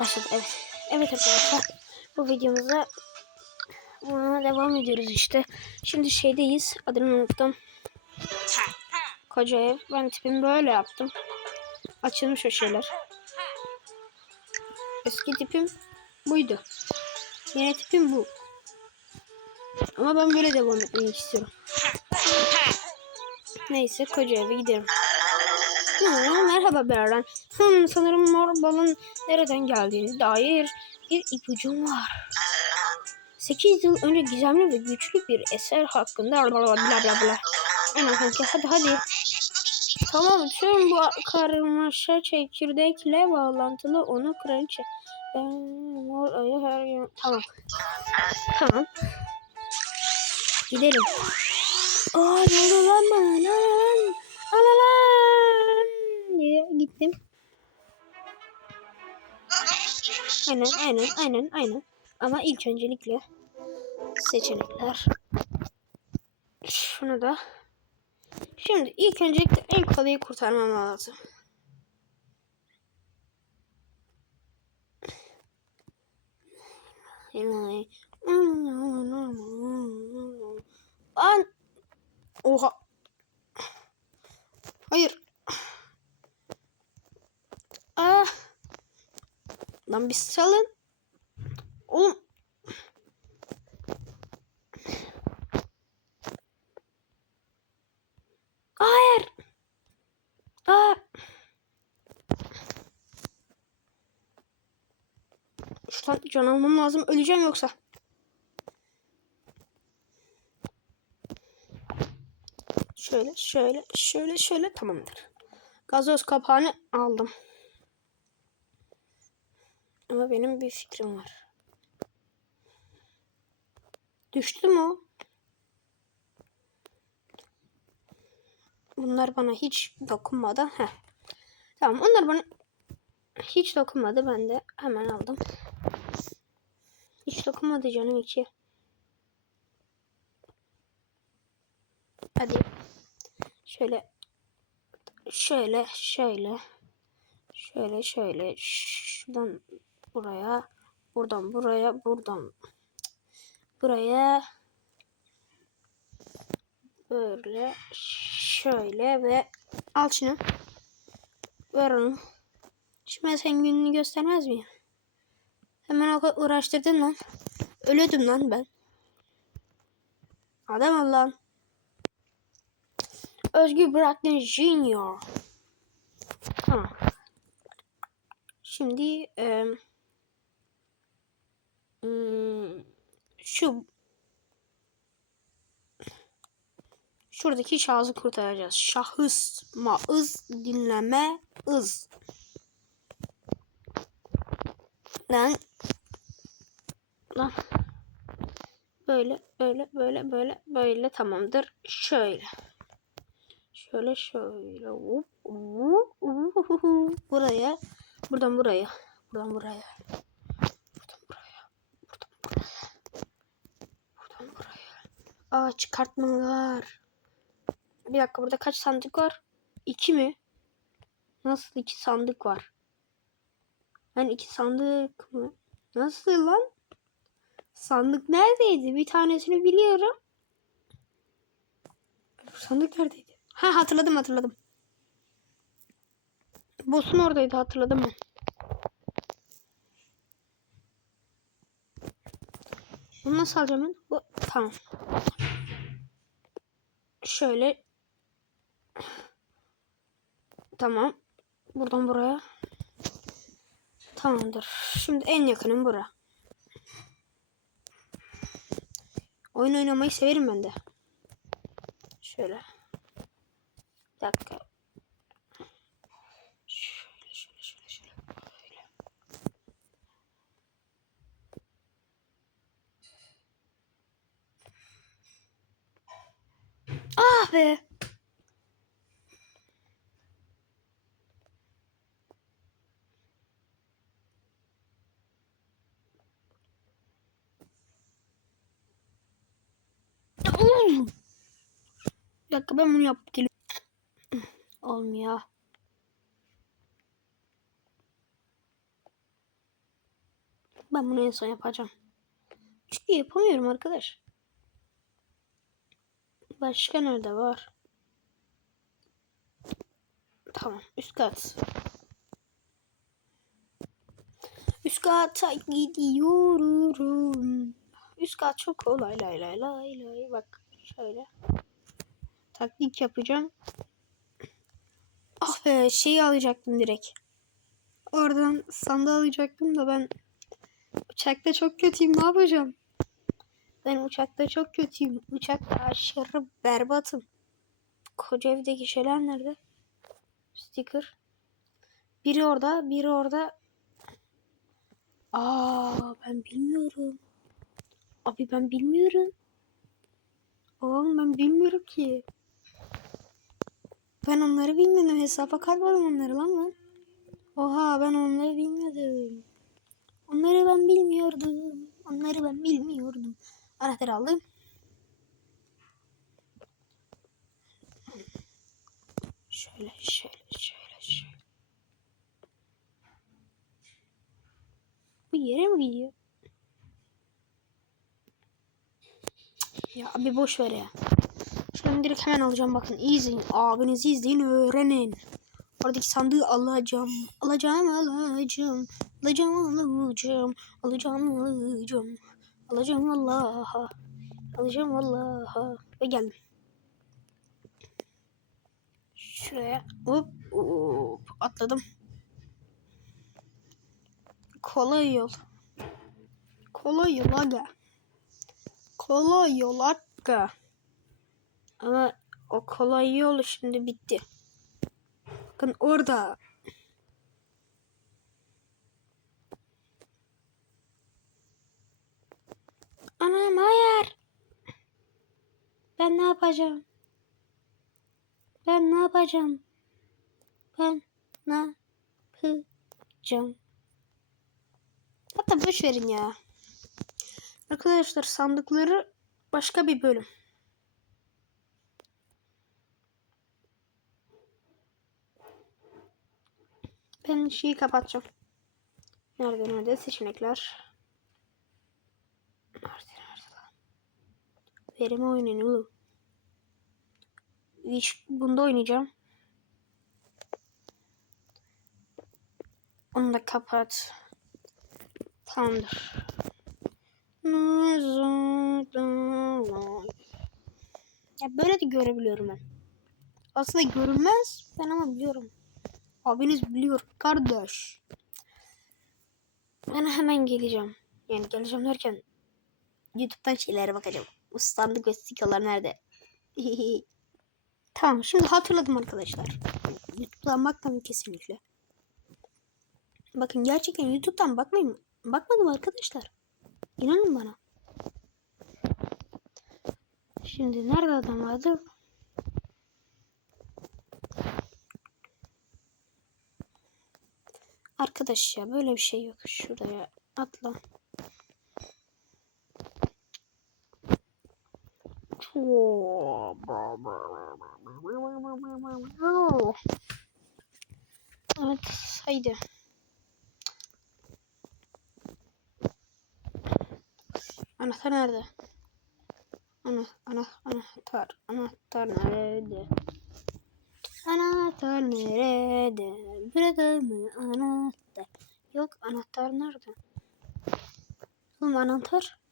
Başladı evet. Evet arkadaşlar bu videomuzda buna devam ediyoruz işte. Şimdi şeydeyiz adını unuttum. Koca ev. Ben tipimi böyle yaptım. Açılmış o şeyler. Eski tipim buydu. Yeni tipim bu. Ama ben böyle devam etmek istiyorum. Neyse koca eve gidelim. Hı, merhaba Berran. Hmm, sanırım mor balın nereden geldiğine dair bir ipucum var. 8 yıl önce gizemli ve güçlü bir eser hakkında bla bla bla bla. Aynen hadi hadi. Tamam tüm bu karmaşa çekirdekle bağlantılı onu kraliçe. Ben mor ayı her gün. Tamam. Tamam. Gidelim. Aa ne oldu lan bana lan? Lan gittim. Aynen aynen aynen aynen. Ama ilk öncelikle seçenekler. Şunu da. Şimdi ilk öncelikle en kolayı kurtarmam lazım. An Oha. Hayır. Ah. Lan bir salın. Oğlum. Hayır. Aa. Şuradan can almam lazım. Öleceğim yoksa. Şöyle, şöyle, şöyle, şöyle tamamdır. Gazoz kapağını aldım. Benim bir fikrim var. Düştü mü? Bunlar bana hiç dokunmadı. Heh. Tamam onlar bana hiç dokunmadı. Ben de hemen aldım. Hiç dokunmadı canım içi. Hadi. Şöyle. Şöyle. Şöyle. Şöyle şöyle. Şuradan buraya. Buradan buraya. Buradan buraya. Böyle. Şöyle ve al şunu. Ver onu. Şimdi sen gününü göstermez miyim? Hemen o kadar uğraştırdın lan. Ölüyordum lan ben. Adam ol. Özgür Bıraktın Junior. Tamam. Şimdi e, şu şuradaki şahsı kurtaracağız. Şahıs, maız, dinleme, ız. Lan. Lan. Böyle, böyle, böyle, böyle, böyle tamamdır. Şöyle. Şöyle şöyle. Buraya. Buradan buraya. Buradan buraya. Buradan buraya. Aa çıkartmalar. Bir dakika burada kaç sandık var? İki mi? Nasıl iki sandık var? Ben iki sandık mı? Nasıl lan? Sandık neredeydi? Bir tanesini biliyorum. Sandık neredeydi? Ha hatırladım hatırladım. Boss'un oradaydı hatırladım ben. Bunu nasıl alacağım ben? Bu, tamam. Şöyle. Tamam. Buradan buraya. Tamamdır. Şimdi en yakınım bura. Oyun oynamayı severim ben de. Şöyle. Bir dakika. Şöyle şöyle şöyle şöyle. Böyle. Ah be. Bir dakika ben bunu yaptım. Olmuyor. Ben bunu en son yapacağım. Çünkü yapamıyorum arkadaş. Başka nerede var? Tamam. Üst kat. Üst kata gidiyorum. Üst kat çok kolay lay lay lay lay. Bak şöyle. Taktik yapacağım. Ah be şeyi alacaktım direkt. Oradan sandığı alacaktım da ben uçakta çok kötüyüm. Ne yapacağım? Ben uçakta çok kötüyüm. Uçakta aşırı berbatım. Koca evdeki şeyler nerede? Sticker. Biri orada, biri orada. Aa ben bilmiyorum. Abi ben bilmiyorum. Oğlum ben bilmiyorum ki. Ben onları bilmedim. Hesaba katmadım onları lan ben. Oha ben onları bilmiyordum. Onları ben bilmiyordum. Onları ben bilmiyordum. Anahtarı aldım. Şöyle şöyle şöyle şöyle. Bu yere mi gidiyor? Ya abi boş ver ya. Şunu direkt hemen alacağım bakın. izleyin. Abinizi izleyin öğrenin. Oradaki sandığı alacağım. Alacağım alacağım. Alacağım alacağım. Alacağım alacağım. Alacağım Allah'a. Alacağım Allah'a. Ve geldim. Şuraya hop hop atladım. Kolay yol. Kolay yol aga. Kolay yol aga. Ama o kolay yol şimdi bitti. Bakın orada. Anam hayır. Ben ne yapacağım? Ben ne yapacağım? Ben ne yapacağım? Hatta boş verin ya. Arkadaşlar sandıkları başka bir bölüm. Ben şeyi kapatacağım. Nerede nerede seçenekler? Verimi oynayın oğlum. Hiç bunda oynayacağım. Onu da kapat. Tamamdır. Ya böyle de görebiliyorum ben. Aslında görünmez ben ama biliyorum. Abiniz biliyor kardeş. Ben hemen geleceğim. Yani geleceğim derken YouTube'dan şeylere bakacağım. Bu sandık ve stikalar nerede? tamam şimdi hatırladım arkadaşlar. YouTube'dan bakmadım kesinlikle. Bakın gerçekten YouTube'dan bakmayın. Bakmadım arkadaşlar. İnanın bana. Şimdi nerede adam vardı? Arkadaş ya böyle bir şey yok. Şuraya atla. Evet haydi. Anahtar nerede? Ana, ana, anahtar, anahtar nerede? Anahtar nerede? Burada mı anahtar? Yok anahtar nerede? Oğlum anahtar?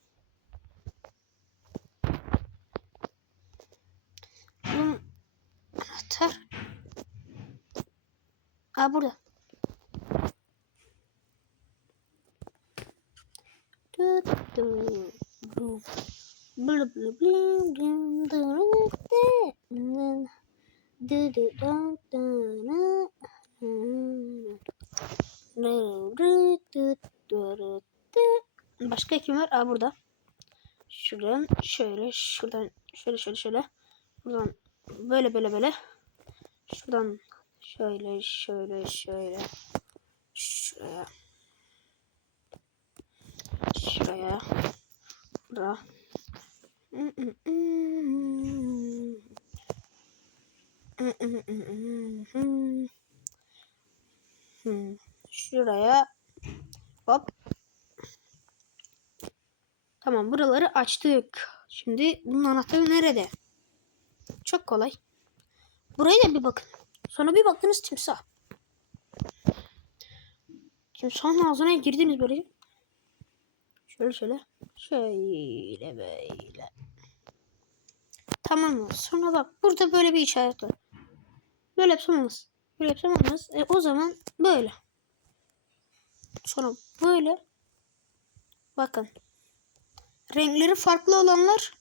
Aa burada. Şuradan şöyle, şuradan şöyle şöyle şöyle. Buradan böyle böyle böyle. Şuradan şöyle şöyle şöyle. Şuraya. Şuraya. Buraya. Şuraya hop Tamam buraları açtık. Şimdi bunun anahtarı nerede? Çok kolay. Buraya da bir bakın. Sonra bir baktınız timsah. Timsahın ağzına girdiniz böyle. Şöyle şöyle. Şöyle böyle. Tamam mı? Sonra bak burada böyle bir işaret var. Böyle yapsam. Böyle yapsam. E, o zaman böyle. Sonra böyle. Bakın. Renkleri farklı olanlar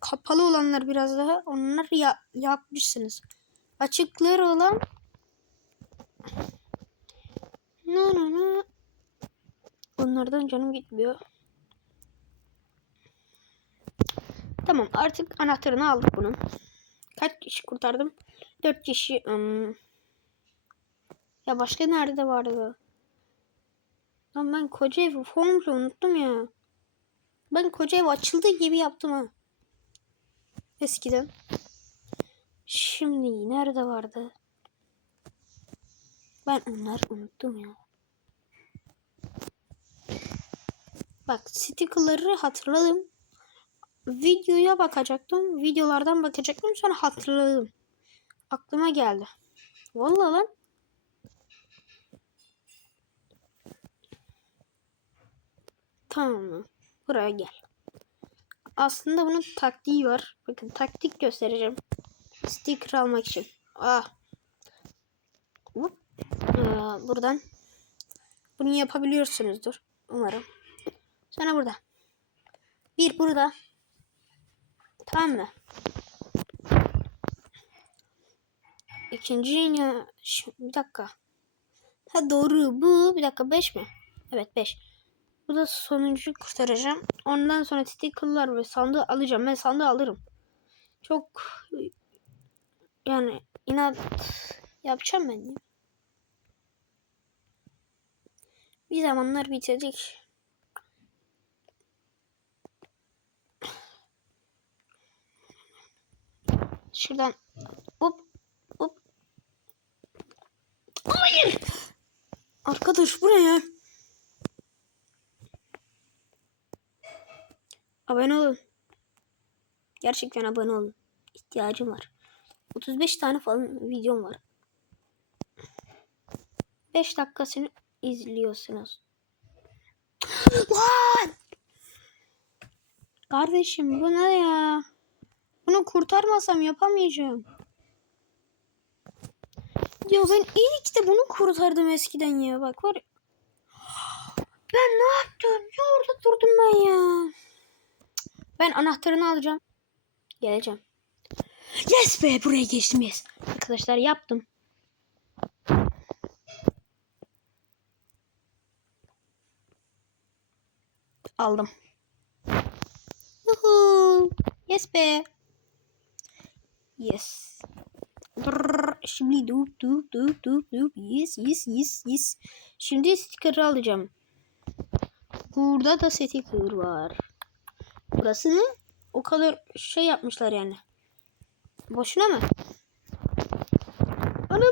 kapalı olanlar biraz daha onlar ya, yapmışsınız. Açıkları olan na na na onlardan canım gitmiyor. Tamam artık anahtarını aldık bunun. Kaç kişi kurtardım? 4 kişi. Hmm. Ya başka nerede vardı? Lan ben koca evi komple unuttum ya. Ben koca ev açıldığı gibi yaptım ha. Eskiden. Şimdi nerede vardı? Ben onları unuttum ya. Bak stickerları hatırladım. Videoya bakacaktım. Videolardan bakacaktım sonra hatırladım. Aklıma geldi. Vallahi lan. Tamam? Buraya gel. Aslında bunun taktiği var. Bakın taktik göstereceğim. Sticker almak için. Ah. Hop. Ee, buradan. Bunu yapabiliyorsunuzdur. Umarım. Sonra burada. Bir burada. Tamam mı? İkinci ya. Bir dakika. Ha doğru bu. Bir dakika 5 mi? Evet 5. Bu da sonuncu kurtaracağım. Ondan sonra stickerlar ve sandığı alacağım. Ben sandığı alırım. Çok yani inat yapacağım ben. Bir zamanlar bitirdik. Şuradan hop hop. Hayır. Arkadaş bu ne ya? Abone olun. Gerçekten abone olun. İhtiyacım var. 35 tane falan videom var. 5 dakikasını izliyorsunuz. Lan! Kardeşim bu ne ya? Bunu kurtarmasam yapamayacağım. Ya ben ilk de bunu kurtardım eskiden ya. Bak var ya. Ben ne yaptım? Ya orada durdum ben ya. Ben anahtarını alacağım. Geleceğim. Yes be buraya geçtim yes. Arkadaşlar yaptım. Aldım. Yuhu. Yes be. Yes. Şimdi dup dup dup dup dup. Yes yes yes yes. Şimdi sticker'ı alacağım. Burada da sticker var. Burası ne? O kadar şey yapmışlar yani. Boşuna mı? Anam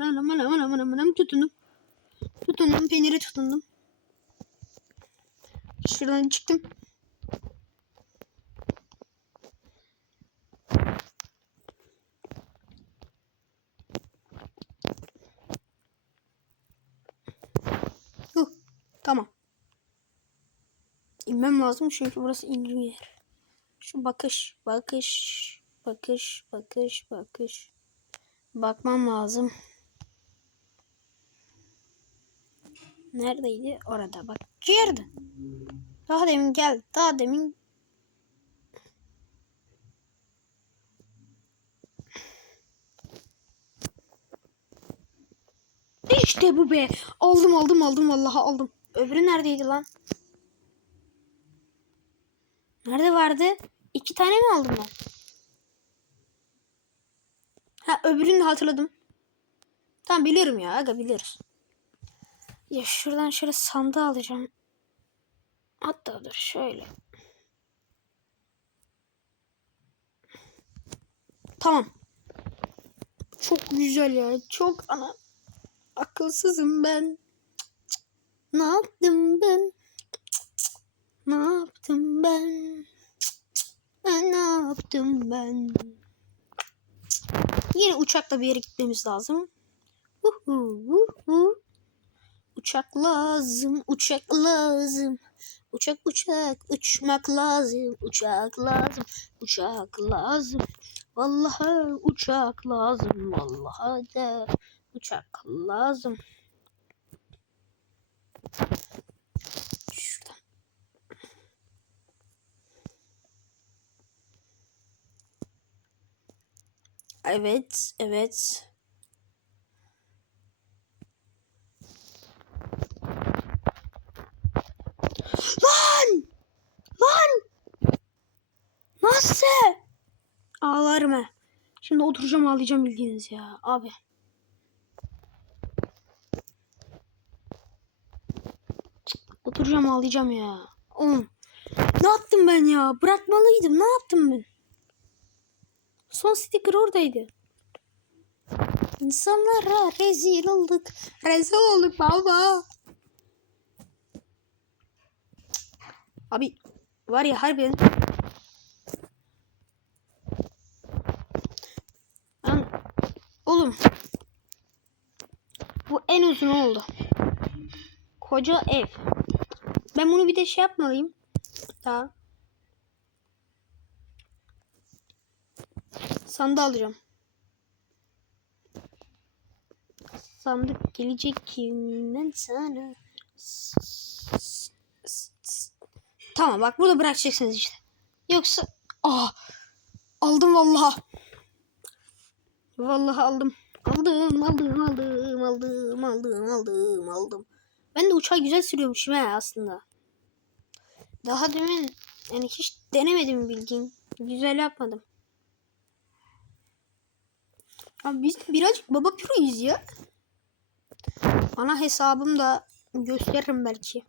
anam anam anam anam anam tutundum. Tutundum peynire tutundum. Şuradan çıktım. Tamam. İnmem lazım çünkü burası bir yer. Şu bakış, bakış, bakış, bakış, bakış. Bakmam lazım. Neredeydi? Orada bak. Girdi. Daha demin geldi. Daha demin İşte bu be. Aldım aldım aldım vallahi aldım. Öbürü neredeydi lan? Nerede vardı? İki tane mi aldım ben? Ha öbürünü de hatırladım. Tamam biliyorum ya aga biliyoruz. Ya şuradan şöyle sandığı alacağım. Hatta dur şöyle. Tamam. Çok güzel ya. Çok ana. Akılsızım ben. Ne yaptım ben? Ne yaptım ben? Ben ne yaptım ben? Yine uçakla bir yere gitmemiz lazım. Uhu, uhu. Uçak lazım, uçak lazım. Uçak uçak uçmak lazım, uçak lazım, uçak lazım. Vallahi uçak lazım, vallahi de uçak lazım. Şuradan. Evet, evet. Lan! Lan! Nasıl? Ağlarım he. Şimdi oturacağım ağlayacağım bildiğiniz ya abi. Oturacağım ağlayacağım ya. Oğlum. Ne yaptım ben ya? Bırakmalıydım. Ne yaptım ben? Son sticker oradaydı. İnsanlara rezil olduk. Rezil olduk baba. Abi var ya harbiden ben oğlum bu en uzun oldu. Koca ev. Ben bunu bir de şey yapmalıyım. Daha. Sandığı alacağım. Sandık gelecek kimden sana. Tamam bak burada bırakacaksınız işte. Yoksa ah aldım vallahi. Vallahi aldım. Aldım, aldım, aldım, aldım, aldım, aldım, aldım. Ben de uçağı güzel sürüyormuşum he aslında. Daha demin yani hiç denemedim bildiğin. Güzel yapmadım. Abi biz birazcık baba piroyuz ya. Ana hesabımda gösteririm belki.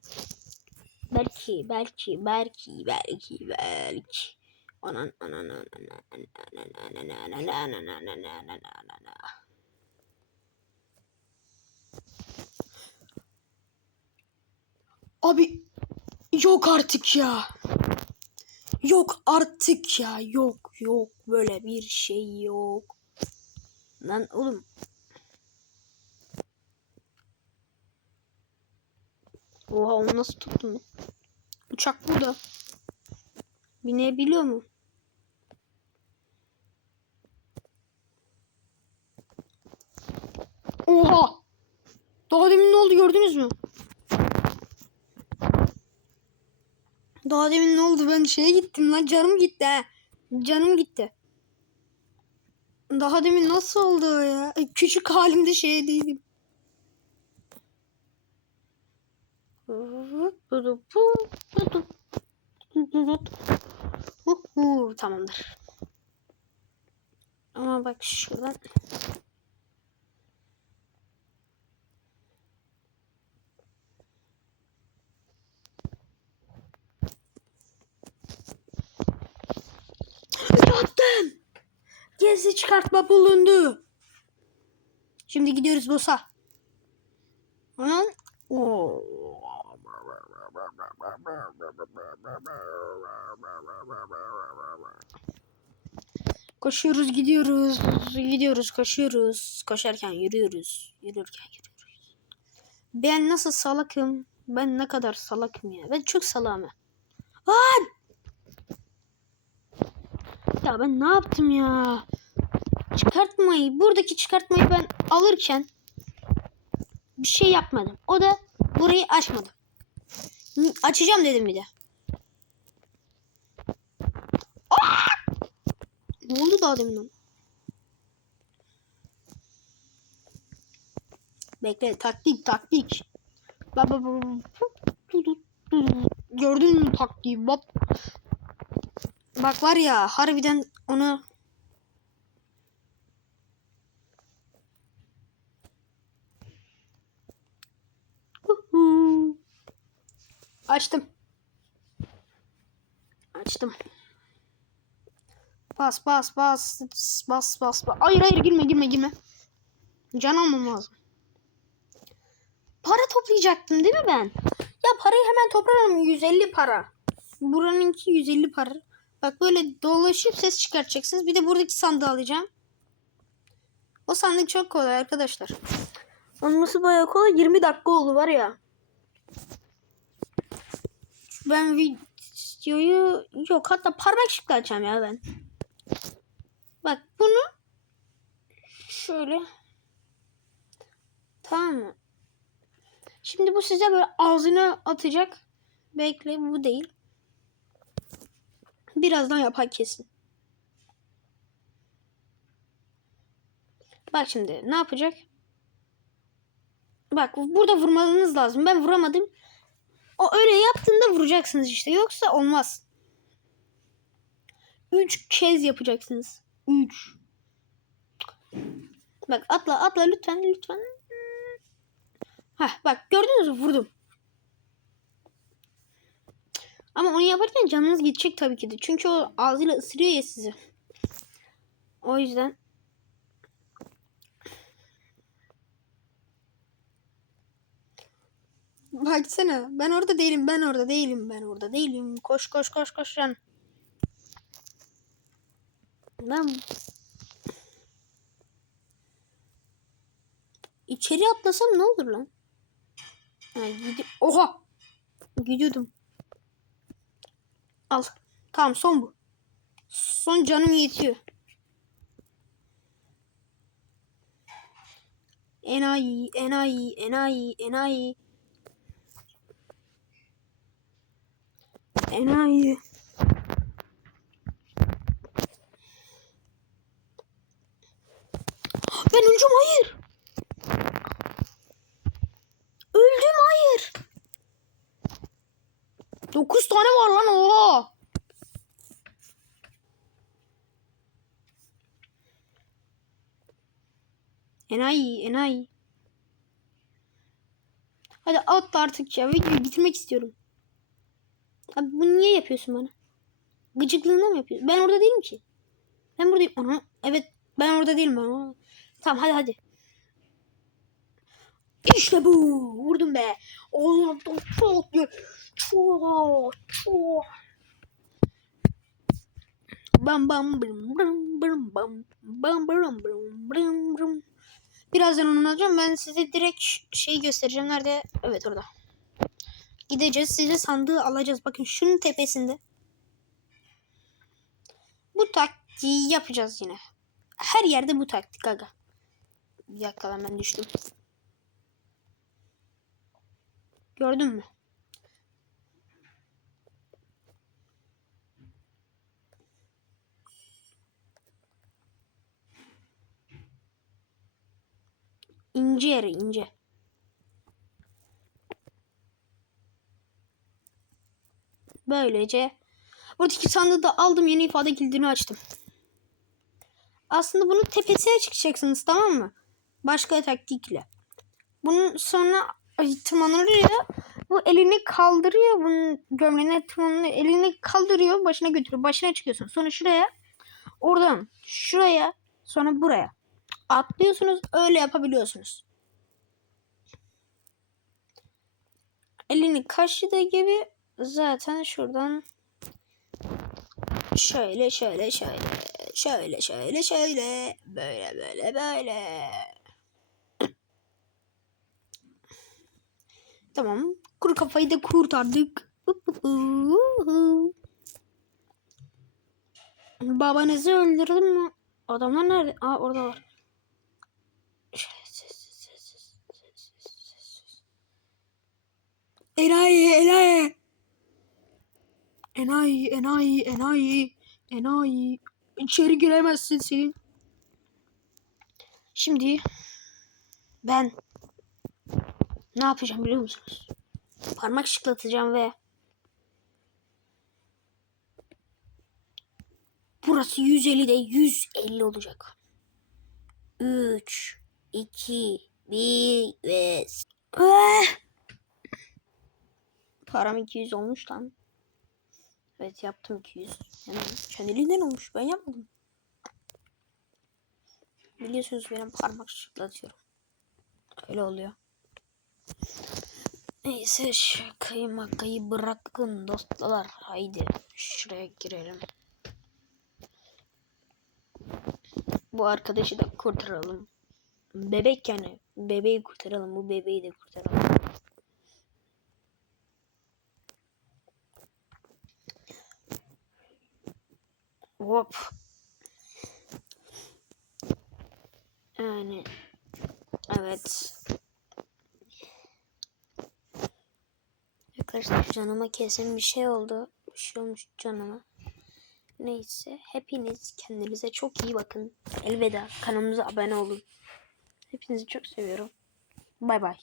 Belki, belki, belki, belki, belki. Anan, anan, anan, anan, anan, anan, anan, anan, anan, anan, anan. Abi yok artık ya. Yok artık ya. Yok yok böyle bir şey yok. Lan oğlum. Oha onu nasıl tuttun? Uçak burada. Binebiliyor mu? Oha! Daha demin ne oldu gördünüz mü? Daha demin ne oldu? Ben şeye gittim lan canım gitti ha. Canım gitti. Daha demin nasıl oldu ya? Küçük halimde şey değilim. Tamamdır. Ama bak şuradan. Yaptım. Gezi çıkartma bulundu. Şimdi gidiyoruz boss'a. Anan. Oo. Koşuyoruz gidiyoruz. Gidiyoruz koşuyoruz. Koşarken yürüyoruz. Yürürken yürüyoruz. Ben nasıl salakım. Ben ne kadar salakım ya. Ben çok salağım. ya. Ya ben ne yaptım ya? Çıkartmayı, buradaki çıkartmayı ben alırken bir şey yapmadım. O da burayı açmadım. Açacağım dedim bir de. Aa! Ne oldu daha demin o? Bekle taktik taktik. Ba ba ba. Gördün mü taktiği? Bak. Bak var ya harbiden onu. Açtım. Açtım. Bas bas bas bas bas bas. Hayır hayır girme girme girme. Can almam lazım. para toplayacaktım değil mi ben? Ya parayı hemen toplarım 150 para. Buranınki 150 para. Bak böyle dolaşıp ses çıkartacaksınız. Bir de buradaki sandığı alacağım. O sandık çok kolay arkadaşlar. Olması bayağı kolay. 20 dakika oldu var ya. Ben videoyu yok hatta parmak şıklı açacağım ya ben. Bak bunu şöyle tamam mı? Şimdi bu size böyle ağzına atacak. Bekle bu değil. Birazdan yapar kesin. Bak şimdi ne yapacak? Bak burada vurmanız lazım. Ben vuramadım. O öyle yaptığında vuracaksınız işte. Yoksa olmaz. Üç kez yapacaksınız. Üç. Bak atla atla lütfen lütfen. Hah bak gördünüz mü vurdum. Ama onu yaparken canınız gidecek tabii ki de. Çünkü o ağzıyla ısırıyor ya sizi. O yüzden Baksana ben orada değilim ben orada değilim ben orada değilim. Koş koş koş koş can. Ben içeri atlasam ne olur lan? Ha, gidi Oha! Gidiyordum. Al. Tamam son bu. Son canım yetiyor. Enayi, enayi, enayi, enayi. Enayi. Ben öleceğim hayır. Öldüm hayır. 9 tane var lan oha. Enayi, enayi. Hadi at artık ya. Videoyu bitirmek istiyorum. Abi bunu niye yapıyorsun bana? Gıcıklığına mı yapıyorsun? Ben orada değilim ki. Ben buradayım. Aha, evet ben orada değilim ben. orada. Tamam hadi hadi. İşte bu. Vurdum be. Oğlum çok çok çok çok. Bam bam bım bım bım bam bam bım bım bım bım. Birazdan onu alacağım. Ben size direkt şeyi göstereceğim. Nerede? Evet orada. Gideceğiz. Size sandığı alacağız. Bakın şunun tepesinde. Bu taktiği yapacağız yine. Her yerde bu taktik aga. Bir dakika ben düştüm. Gördün mü? İnce yeri ince. Böylece buradaki sandığı da aldım yeni ifade kilidini açtım. Aslında bunun tepesine çıkacaksınız tamam mı? Başka taktikle. Bunun sonra tırmanıyor. Bu elini kaldırıyor. Bunun gömleğine tırmanıyor. Elini kaldırıyor. Başına götürüyor. Başına çıkıyorsun. Sonra şuraya. Oradan şuraya. Sonra buraya. Atlıyorsunuz. Öyle yapabiliyorsunuz. Elini kaşıdığı gibi zaten şuradan şöyle şöyle şöyle şöyle şöyle şöyle böyle böyle böyle. Tamam kuru kafayı da kurtardık. Babanızı öldürdüm mü adamlar nerede? Aa orada var Enayi, enayi. Enayi, enayi, enayi, enayi. İçeri giremezsin senin. Şimdi ben ne yapacağım biliyor musunuz? Parmak şıklatacağım ve burası 150 de 150 olacak. 3 2 1 ve Eh! Param 200 olmuş lan. Evet yaptım 200. Yani kendiliğinden olmuş. Ben yapmadım. Biliyorsunuz benim parmak şıklatıyorum. Öyle oluyor. Neyse şakayı makayı bırakın dostlar. Haydi şuraya girelim. Bu arkadaşı da kurtaralım. Bebek yani. Bebeği kurtaralım. Bu bebeği de kurtaralım. Hop. Yani evet. Arkadaşlar canıma kesin bir şey oldu. Bir şey olmuş canıma. Neyse hepiniz kendinize çok iyi bakın. Elveda kanalımıza abone olun. Hepinizi çok seviyorum. Bay bay.